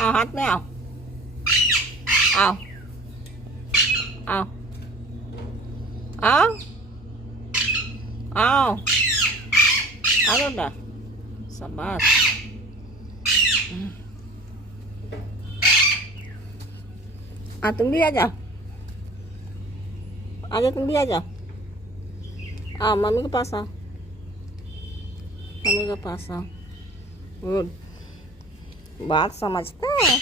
आओ हाथ में आओ, आओ आओ आओ आओ आ बेटा, शाबाश। तुम भी आ जाओ, आ जाओ, तुम भी आ जाओ। आओ मम्मी के पास आओ, मम्मी के पास आओ। गुड, बात समझते हैं।